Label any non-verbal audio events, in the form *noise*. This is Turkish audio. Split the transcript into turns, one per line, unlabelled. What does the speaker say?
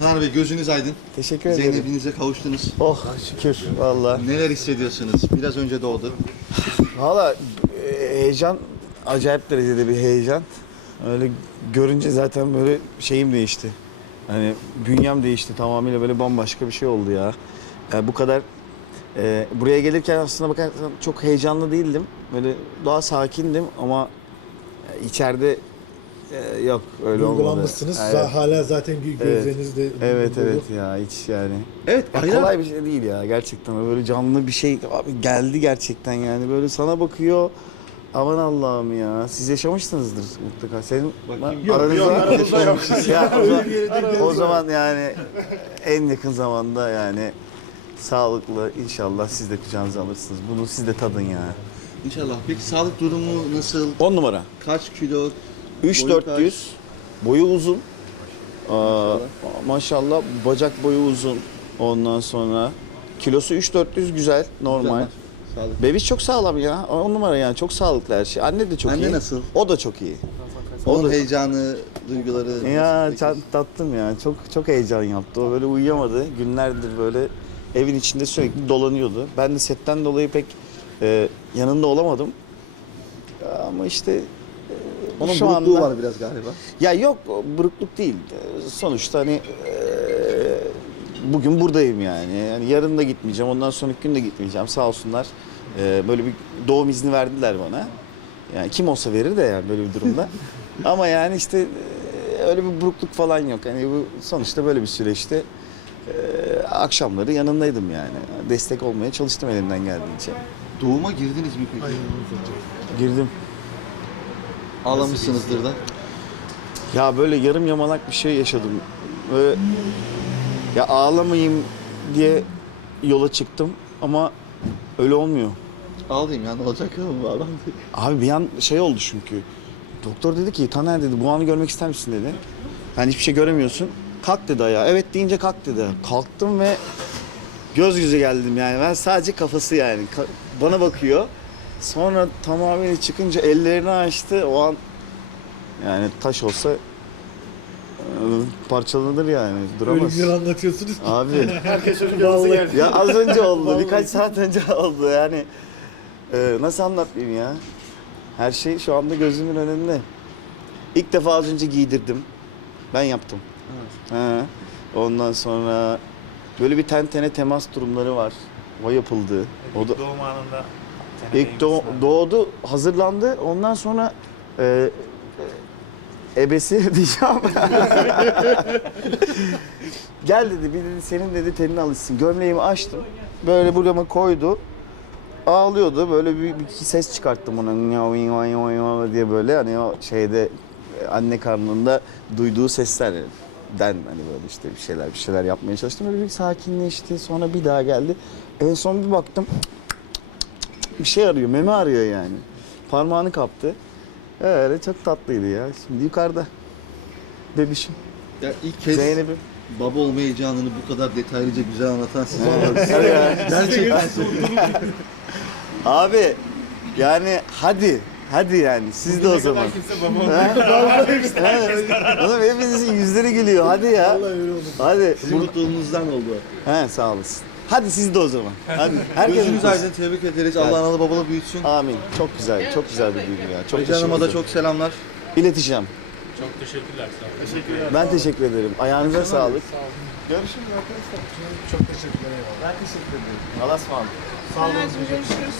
Taner Bey gözünüz aydın. Teşekkür ederim. Zeynep'inize kavuştunuz.
Oh şükür valla.
Neler hissediyorsunuz? Biraz önce doğdu.
Valla e, heyecan acayip derecede bir heyecan. Öyle görünce zaten böyle şeyim değişti. Hani bünyem değişti tamamıyla böyle bambaşka bir şey oldu ya. Yani bu kadar e, buraya gelirken aslında bakarsan çok heyecanlı değildim. Böyle daha sakindim ama içeride e, yok öyle olmadı.
Duygulanmışsınız. Evet. Hala zaten gö- gözleriniz de
Evet dolu. evet ya hiç yani. Evet Ya bayram. kolay bir şey değil ya gerçekten böyle canlı bir şey abi geldi gerçekten yani böyle sana bakıyor aman Allah'ım ya siz yaşamışsınızdır mutlaka senin Bakayım. Yok, aranızda yok, aramızda yok. *laughs* ya, o, zaman, o zaman yani en yakın zamanda yani sağlıklı inşallah siz de kucağınıza alırsınız bunu siz de tadın ya.
İnşallah. Peki sağlık durumu nasıl? 10 numara. Kaç kilo?
3 Boyu 400 boyu uzun. Aa, maşallah bacak boyu uzun. Ondan sonra kilosu 3 400 güzel normal. Güzel. Bebiş çok sağlam ya. On numara yani çok sağlıklı her şey. Anne de çok Anne iyi. nasıl? O da çok iyi.
Onun da- heyecanı, duyguları. Ya
tattım ya. Çok çok heyecan yaptı. O böyle uyuyamadı. Günlerdir böyle evin içinde sürekli dolanıyordu. Ben de setten dolayı pek e, yanında olamadım. Ama işte Onun şu
burukluğu anda- var biraz galiba.
Ya yok burukluk değil. Sonuçta hani eee, bugün buradayım yani. yani. Yarın da gitmeyeceğim. Ondan sonraki gün de gitmeyeceğim. Sağ olsunlar. Eee, böyle bir doğum izni verdiler bana. Yani kim olsa verir de yani böyle bir durumda. *laughs* Ama yani işte öyle bir burukluk falan yok. Hani bu sonuçta böyle bir süreçte eee, akşamları yanındaydım yani. Destek olmaya çalıştım elimden geldiğince.
Doğuma girdiniz mi peki? Girdim. Ağlamışsınızdır da.
Ya böyle yarım yamalak bir şey yaşadım. Böyle ya ağlamayayım diye yola çıktım ama öyle olmuyor.
Ağlayayım ya ne olacak ama ağlam.
Abi bir an şey oldu çünkü. Doktor dedi ki Taner dedi bu anı görmek ister misin dedi. Yani hiçbir şey göremiyorsun. Kalk dedi ayağa. Evet deyince kalk dedi. Kalktım ve göz yüze geldim yani. Ben sadece kafası yani. Ka- bana bakıyor. Sonra tamamıyla çıkınca ellerini açtı. O an yani taş olsa e, parçalanır yani. Öyle Duramaz.
güzel anlatıyorsunuz
ki. Abi. *laughs* Vallahi. Ya az önce oldu. Vallahi. Birkaç saat önce oldu yani. Ee, nasıl anlatayım ya? Her şey şu anda gözümün önünde. İlk defa az önce giydirdim. Ben yaptım. He. Ondan sonra böyle bir ten tene temas durumları var. O yapıldı.
O da Doğum anında
ilk doğ- doğdu, hazırlandı. Ondan sonra e, e, ebesi *laughs* diyeceğim. Gel dedi, bir dedi senin dedi tenine alışsın. Gömleğimi açtım. Böyle burama koydu. Ağlıyordu. Böyle bir, bir ses çıkarttım ona. Diye böyle hani o şeyde anne karnında duyduğu seslerden hani böyle işte bir şeyler bir şeyler yapmaya çalıştım. Böyle bir sakinleşti. Sonra bir daha geldi. En son bir baktım bir şey arıyor, meme arıyor yani. Parmağını kaptı. Öyle çok tatlıydı ya. Şimdi yukarıda. Bebişim.
Ya ilk kez Zeynep'im. baba olma heyecanını bu kadar detaylıca güzel anlatan siz ya. Gerçekten.
Abi yani hadi. Hadi yani siz de o zaman. kimse baba Ha? Oğlum hepinizin yüzleri gülüyor. Hadi ya. Vallahi öyle oldu. Hadi.
Sizin mutluluğunuzdan oldu.
He sağ olasın. Hadi siz de o zaman. Hadi.
Herkes Gözünüz aydın tebrik ederiz. Allah analı babalı büyütsün.
Amin. Çok güzel. Çok güzel bir duygu ya.
Çok Ece Hanım'a da çok selamlar. İleteceğim. Çok teşekkürler. Sağ olun.
Teşekkürler. Ben teşekkür ederim. Ayağınıza sağlık.
Çok teşekkürler.
Ben teşekkür ederim.
Allah'a ısmarladık. Sağ olun. Görüşürüz.